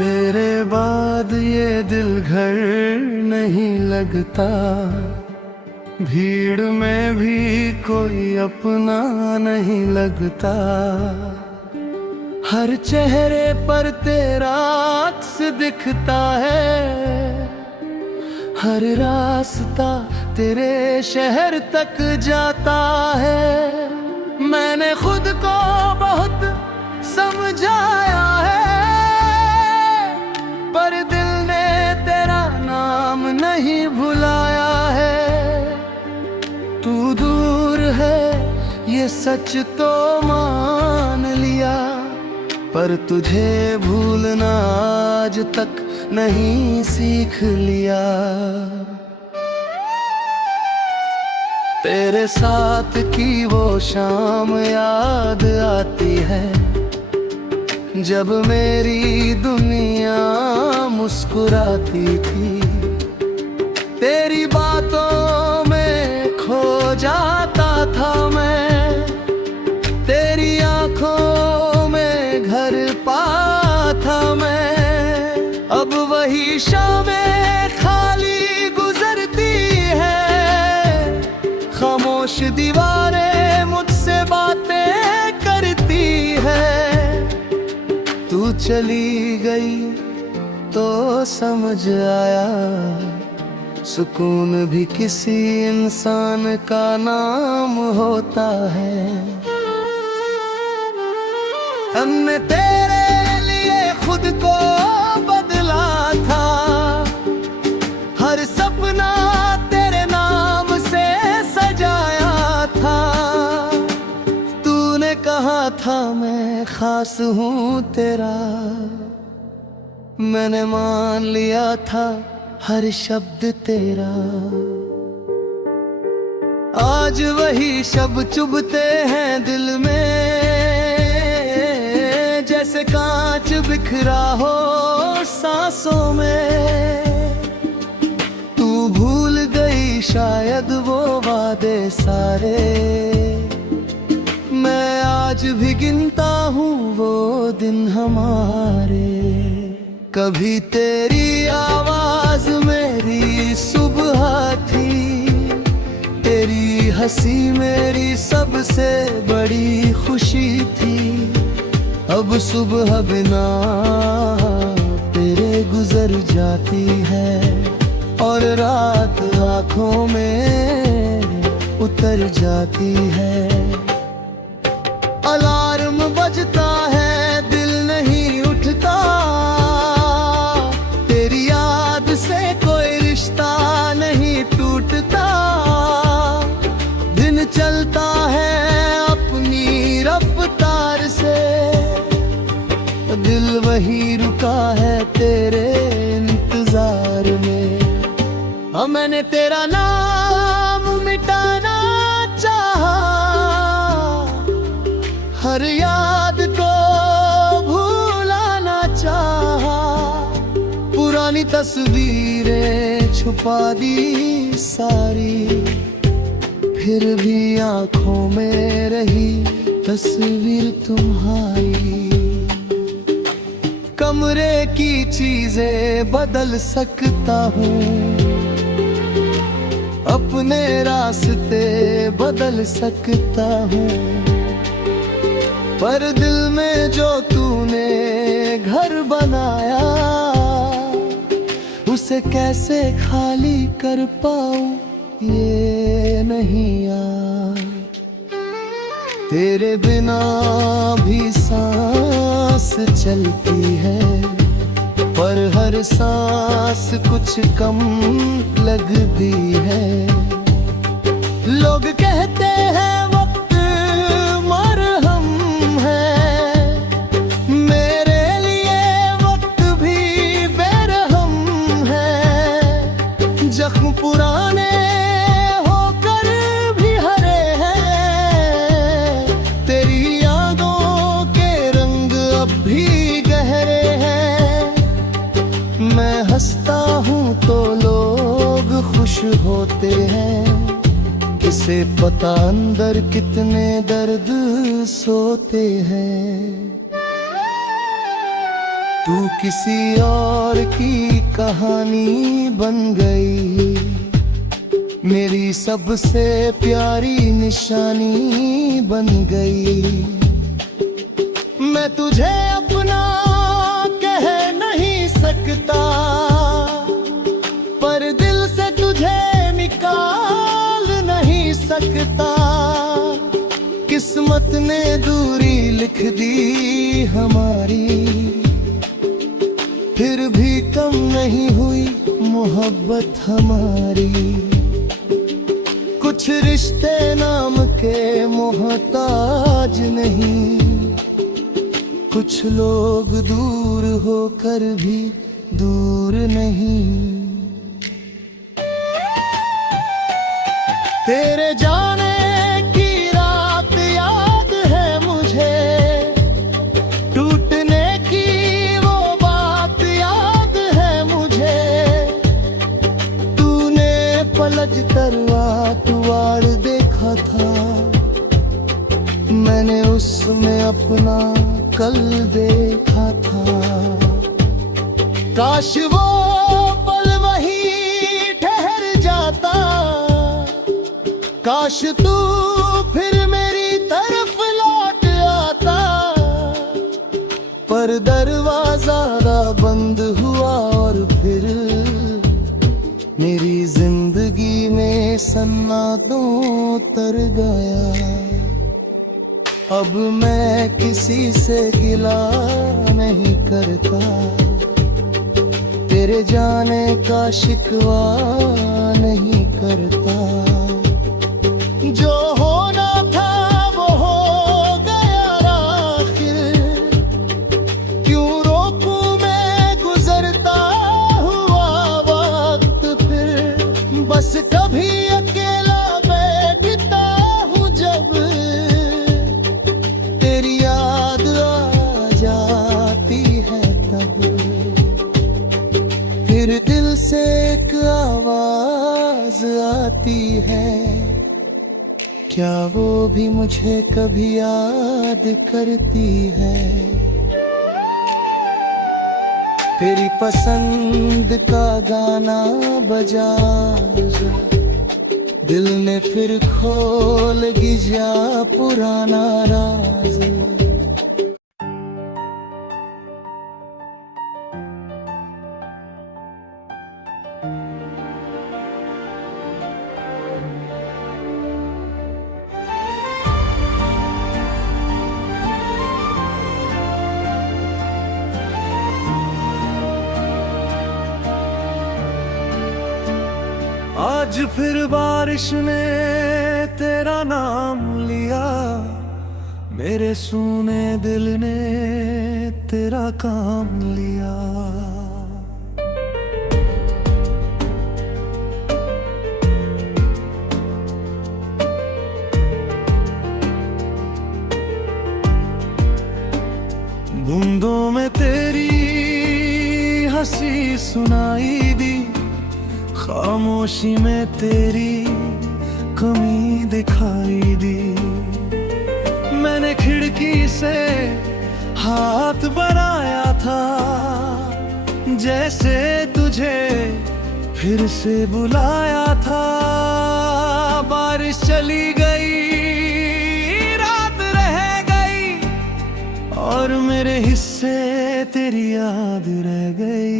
तेरे बाद ये दिल घर नहीं लगता, भीड़ में भी कोई अपना नहीं लगता। हर चेहरे पर तेरा अक्स दिखता है, हर रास्ता तेरे शहर तक जाता है। मैंने खुद को बहुत समझाया है, पर दिल ने तेरा नाम नहीं भुलाया है। तू दूर है ये सच तो मान लिया, पर तुझे भूलना आज तक नहीं सीख लिया। तेरे साथ की वो शाम याद आती है, जब मेरी दुनिया मुस्कुराती थी। तेरी बातों में खो जाता था मैं, तेरी आंखों में घर पाता मैं। अब वही शामें खाली गुजरती है, खामोश दीवारें मुझसे बातें करती है। तू चली गई तो समझ आया, सुकून भी किसी इंसान का नाम होता है। हमने तेरे लिए खुद को बदला था, हर सपना तेरे नाम से सजाया था। तूने कहा था मैं खास हूँ तेरा, मैंने मान लिया था हर शब्द तेरा। आज वही शब्द चुभते हैं दिल में, जैसे कांच बिखरा हो सांसों में। तू भूल गई शायद वो वादे सारे, मैं आज भी गिनता हूँ वो दिन हमारे। कभी तेरी आवाज मेरी सुबह थी, तेरी हंसी मेरी सबसे बड़ी खुशी थी। अब सुबह बिना तेरे गुजर जाती है, और रात आँखों में उतर जाती है। अलार्म बजता है दिल नहीं उठता, तेरी याद से कोई रिश्ता नहीं टूटता। दिन चलता है अपनी रफ्तार से, दिल वही रुका है तेरे इंतजार में। हाँ, मैंने तेरा नाम मिटाना चाहा, हर याद को भुलाना चाहा। पुरानी तस्वीरें छुपा दी सारी, फिर भी आंखों में रही तस्वीर तुम्हारी। कमरे की चीजें बदल सकता हूँ, अपने रास्ते बदल सकता हूँ, पर दिल में जो तूने घर बनाया, उसे कैसे खाली कर पाऊं ये नहीं यार। तेरे बिना भी सांस चलती है, पर हर सांस कुछ कम लगती है। लोग कहते हैं वक्त मरहम है, मेरे लिए वक्त भी बेरहम है। जख्म पुराने होकर भी हरे हैं, तेरी यादों के रंग अब भी गहरे हैं। मैं हंसता हूँ तो लोग खुश होते हैं, किसे पता अंदर कितने दर्द सोते हैं। तू किसी और की कहानी बन गई, मेरी सबसे प्यारी निशानी बन गई। मैं तुझे अपना कह नहीं सकता, पर दिल से तुझे निकाल नहीं सकता। किस्मत ने दूरी लिख दी हमारी, फिर भी कम नहीं हुई मोहब्बत हमारी। कुछ रिश्ते नाम के मोहताज नहीं, कुछ लोग दूर होकर भी दूर नहीं। तेरे जाने की रात याद है मुझे, टूटने की वो बात याद है मुझे। तूने पलक तरवार देखा था, मैंने उसमें अपना कल देखा था। काश वो पल वहीं ठहर जाता, काश तू फिर मेरी तरफ लौट आता। पर दरवाजा बंद हुआ और फिर मेरी जिंदगी में सन्नाटों तर गया। अब मैं किसी से गिला नहीं करता, तेरे जाने का शिकवा नहीं करता। जो होना था वो हो गया आखिर, क्यों रोकूं मैं गुजरता हुआ वक्त फिर। बस कभी अकेला बैठता हूँ जब तेरी याद आ जाती है, तब फिर दिल से एक आवाज आती है। क्या वो भी मुझे कभी याद करती है? तेरी पसंद का गाना बजा, दिल ने फिर खोल गिजा पुराना राज। आज फिर बारिश ने तेरा नाम लिया, मेरे सूने दिल ने तेरा काम लिया। बूंदों में तेरी हंसी सुनाई दी, खामोशी में तेरी कमी दिखाई दी। मैंने खिड़की से हाथ बनाया था, जैसे तुझे फिर से बुलाया था। बारिश चली गई, रात रह गई, और मेरे हिस्से तेरी याद रह गई।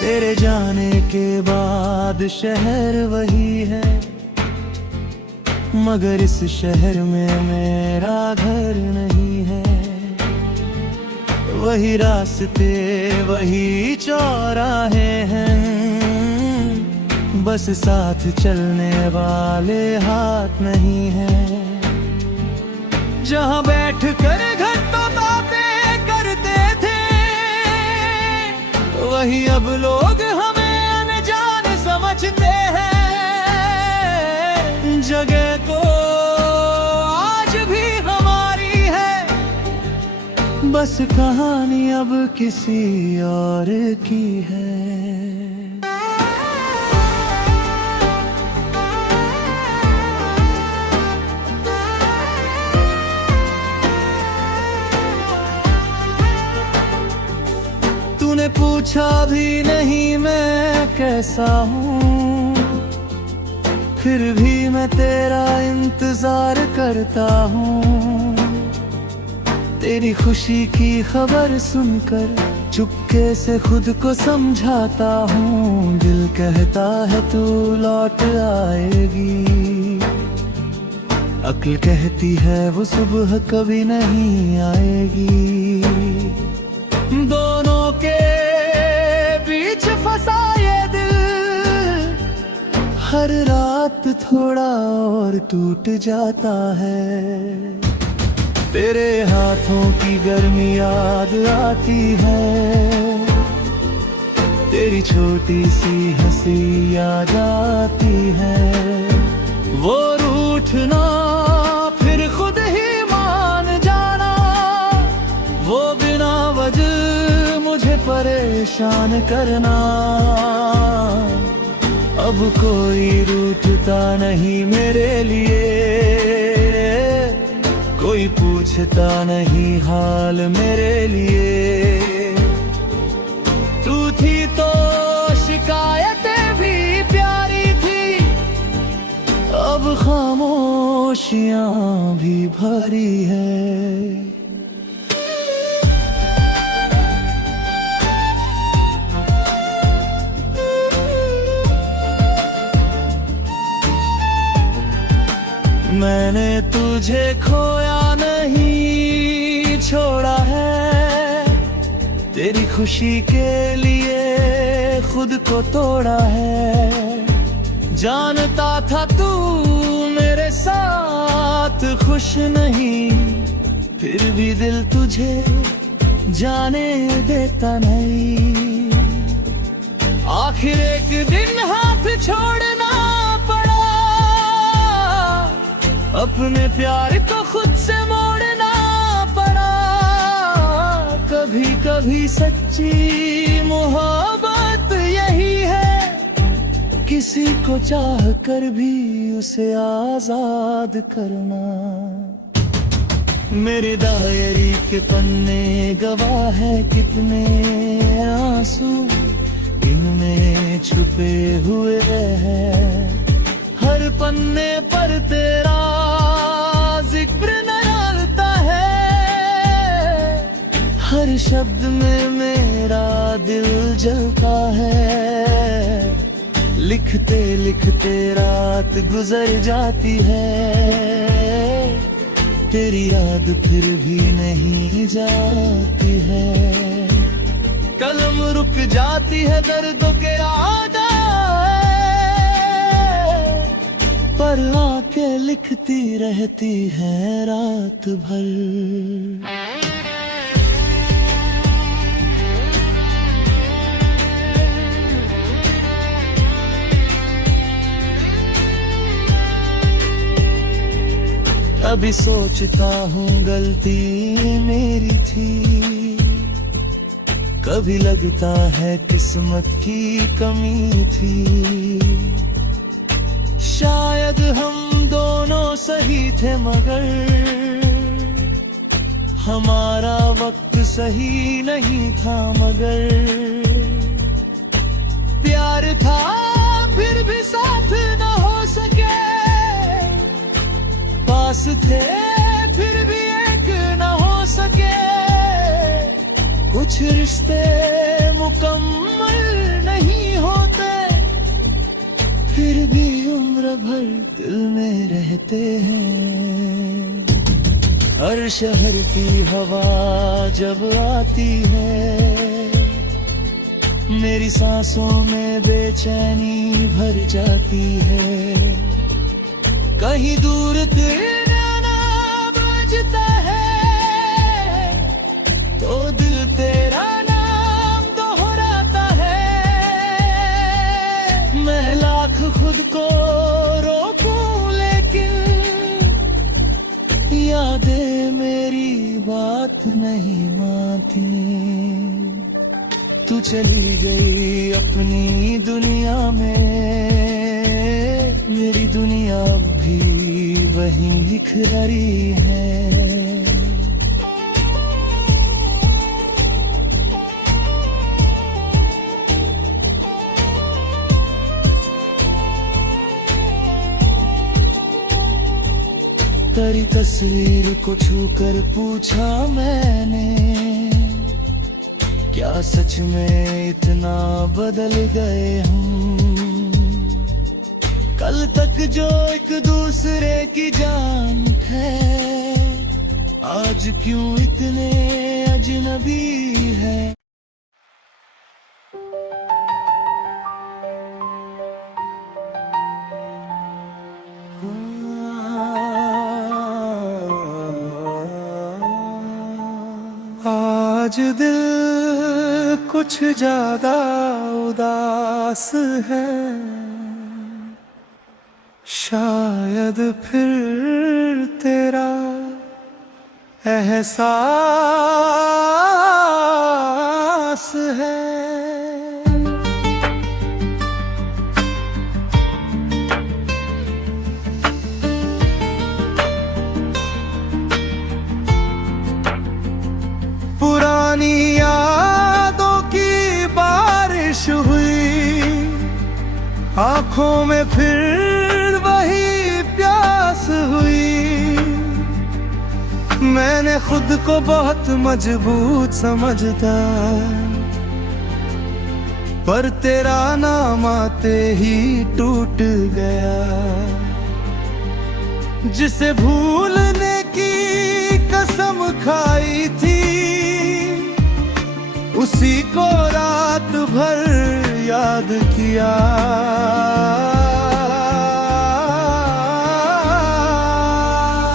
तेरे जाने के बाद शहर वही है, मगर इस शहर में मेरा घर नहीं है। वही रास्ते वही चौराहे हैं, बस साथ चलने वाले हाथ नहीं हैं। जहाँ बैठ कर घंटों बातें करते थे, वही अब लोग हमें अनजान समझते हैं। जगह को आज भी हमारी है, बस कहानी अब किसी और की है। तूने पूछा भी नहीं मैं कैसा हूँ, फिर भी मैं तेरा इंतजार करता हूँ। तेरी खुशी की खबर सुनकर चुपके से खुद को समझाता हूँ। दिल कहता है तू लौट आएगी, अक्ल कहती है वो सुबह कभी नहीं आएगी। दोनों के बीच फंसा ये दिल, हर रात थोड़ा और टूट जाता है। तेरे हाथों की गर्मी याद आती है, तेरी छोटी सी हंसी याद आती है। वो रूठना फिर खुद ही मान जाना, वो बिना वजह मुझे परेशान करना। अब कोई रूठता नहीं मेरे लिए, कोई पूछता नहीं हाल मेरे लिए। तू थी तो शिकायतें भी प्यारी थी, अब खामोशियां भी भरी है। मैंने तुझे खोया नहीं छोड़ा है, तेरी खुशी के लिए खुद को तोड़ा है। जानता था तू मेरे साथ खुश नहीं, फिर भी दिल तुझे जाने देता नहीं। आखिर एक दिन हाथ छोड़ना पड़ा, अपने प्यार को खुद से मोड़ना पड़ा। कभी कभी सच्ची मोहब्बत यही है, किसी को चाह कर भी उसे आजाद करना। मेरी डायरी के पन्ने गवाह है कितने आंसू इनमें छुपे हुए हैं। हर पन्ने पर तेरा जिक्र नजरता है, हर शब्द में मेरा दिल जलता है। लिखते लिखते रात गुजर जाती है, तेरी याद फिर भी नहीं जाती है। कलम रुक जाती है दर्दों के आदा, पर आंखें लिखती रहती है रात भर। अभी सोचता हूँ गलती मेरी थी, कभी लगता है किस्मत की कमी थी। शायद हम दोनों सही थे मगर हमारा वक्त सही नहीं था। मगर प्यार था फिर भी साथ न हो सके, पास थे फिर भी एक न हो सके। कुछ रिश्ते मुकम्मल नहीं होते, फिर भी उम्र भर दिल में रहते हैं। हर शहर की हवा जब आती है, मेरी सांसों में बेचैनी भर जाती है। कहीं दूर तेरा नाम बजता है, तो दिल तेरा नाम दोहराता है। मैं लाख खुद को रोकूं लेकिन यादें मेरी बात नहीं मानती। तू चली गई अपनी दुनिया में, मेरी दुनिया अब भी वहीं बिखरी है। तेरी तस्वीर को छूकर पूछा मैंने, क्या सच में इतना बदल गए हम? कल तक जो एक दूसरे की जान थे, आज क्यों इतने अजनबी है? आज दिल कुछ ज्यादा उदास है, शायद फिर तेरा एहसास है। पुरानी यादों की बारिश हुई, आंखों में फिर वही प्यास हुई। मैंने खुद को बहुत मजबूत समझता, पर तेरा नाम आते ही टूट गया। जिसे भूलने की कसम खाई थी, उसी को रात भर याद किया।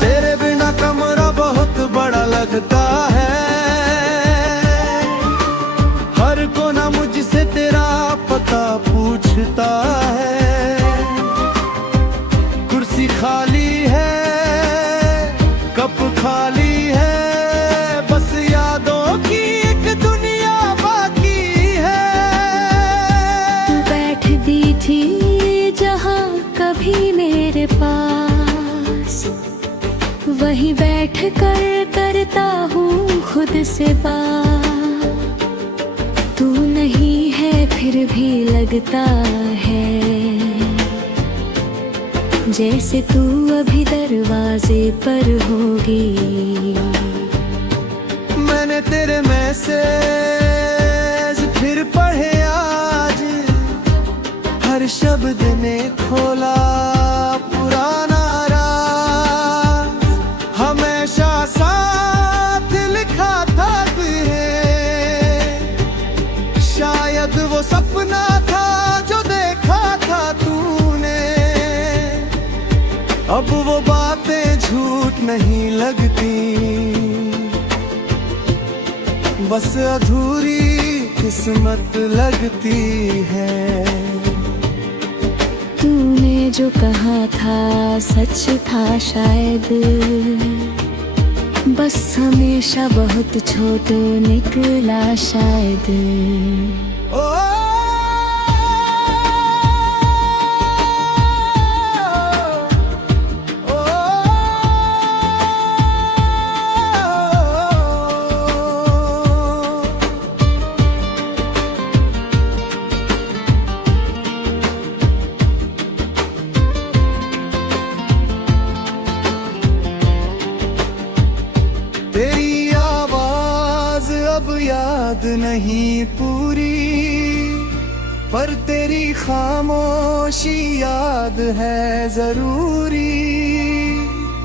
तेरे बिना कमरा बहुत बड़ा लगता है, हर कोना मुझसे तेरा पता पूछता है। कुर्सी खाली है, कप खाली है, बस यादों की एक दुनिया बाकी है। तू बैठ दी थी जहाँ कभी मेरे पास, वहीं बैठ कर करता हूँ खुद से बात। तू नहीं है फिर भी लगता है, जैसे तू अभी दरवाजे पर होगी। मैंने तेरे मैसेज फिर पढ़े आज, हर शब्द ने खोला पुराना राज। हमेशा साथ लिखा था तुझे, शायद वो सपना था जो देखा था तूने। अब वो बातें झूठ नहीं लगती, बस अधूरी किस्मत लगती है। तूने जो कहा था सच था शायद, बस हमेशा बहुत छोटा निकला शायद। ओ तेरी आवाज अब याद नहीं पूरी, पर तेरी खामोशी याद है जरूरी।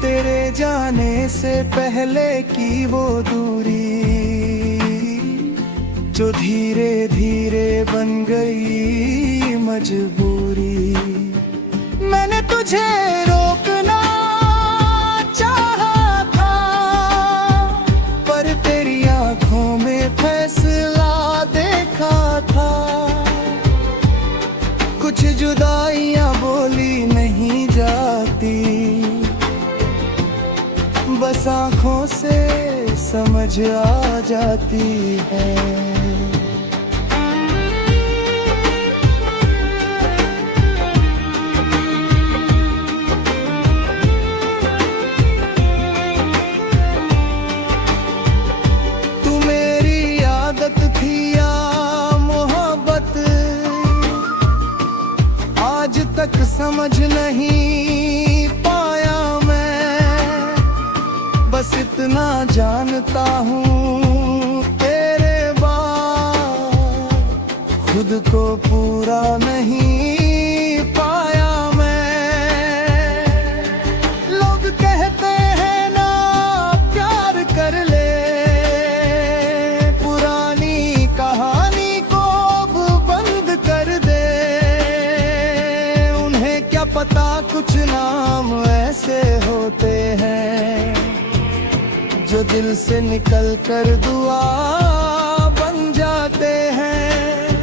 तेरे जाने से पहले की वो दूरी, जो धीरे धीरे बन गई मजबूरी। मैंने तुझे रोकना चाहा था, पर तेरी आंखों में फैसला देखा था। कुछ जुदाइयां बोली नहीं जाती, बस आंखों से समझ आ जाती है। तू मेरी आदत थी या मोहब्बत, आज तक समझ नहीं पाया मैं। बस इतना जानता हूँ तेरे बाद खुद को पूरा नहीं पाया मैं। लोग कहते हैं ना प्यार कर ले, पुरानी कहानी को अब बंद कर दे। उन्हें क्या पता कुछ नाम ऐसे होते हैं जो दिल से निकल कर दुआ बन जाते हैं।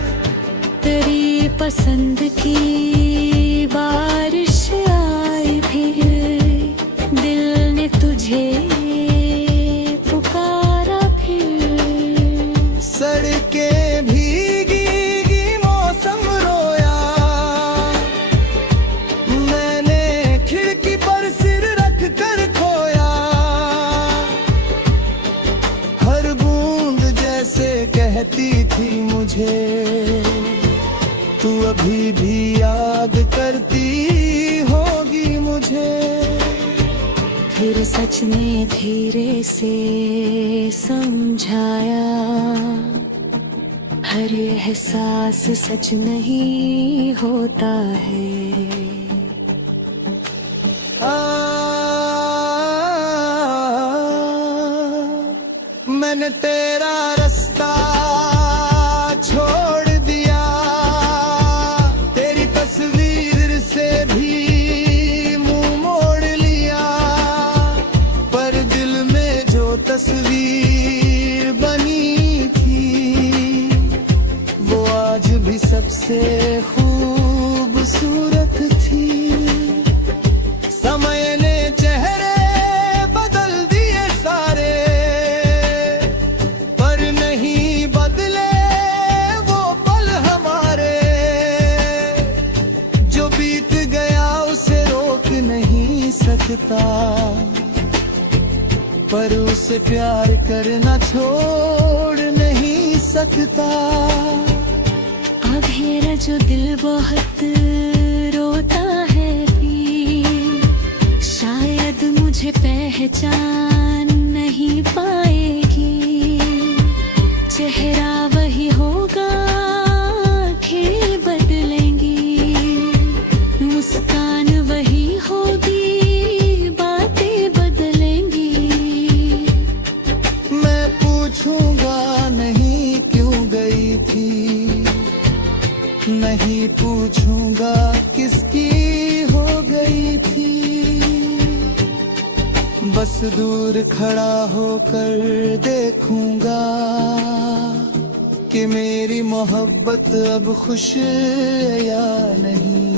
तेरी पसंद की बारिश आई फिर, दिल ने तुझे पुकारा फिर। सड़कें भीगी मौसम रोया, मैंने खिड़की पर सिर रख कर खोया। हर बूंद जैसे कहती थी मुझे, तू अभी भी याद करती होगी मुझे। फिर सच ने धीरे से समझाया, हर एहसास सच नहीं होता है। मैंने तेरा रास्ता छोड़ दिया, तेरी तस्वीर से भी मुंह मोड़ लिया। पर दिल में जो तस्वीर बनी थी, वो आज भी सबसे खूबसूरत थी। समय ने चेहरे बदल दिए सारे, पर नहीं बदले वो पल हमारे। जो बीत गया उसे रोक नहीं सकता, पर उसे प्यार करना छोड़ नहीं सकता। अब मेरा जो दिल बहुत रोता है भी, शायद मुझे पहचान नहीं पाएगी। चेहरा वही होगा, आँखें बदलेंगी, मुस्कान वही होगी, बातें बदलेंगी। मैं पूछूंगा नहीं क्यों गई थी, नहीं पूछूंगा किसकी हो गई थी। बस दूर खड़ा होकर देखूंगा कि मेरी मोहब्बत अब खुश है या नहीं।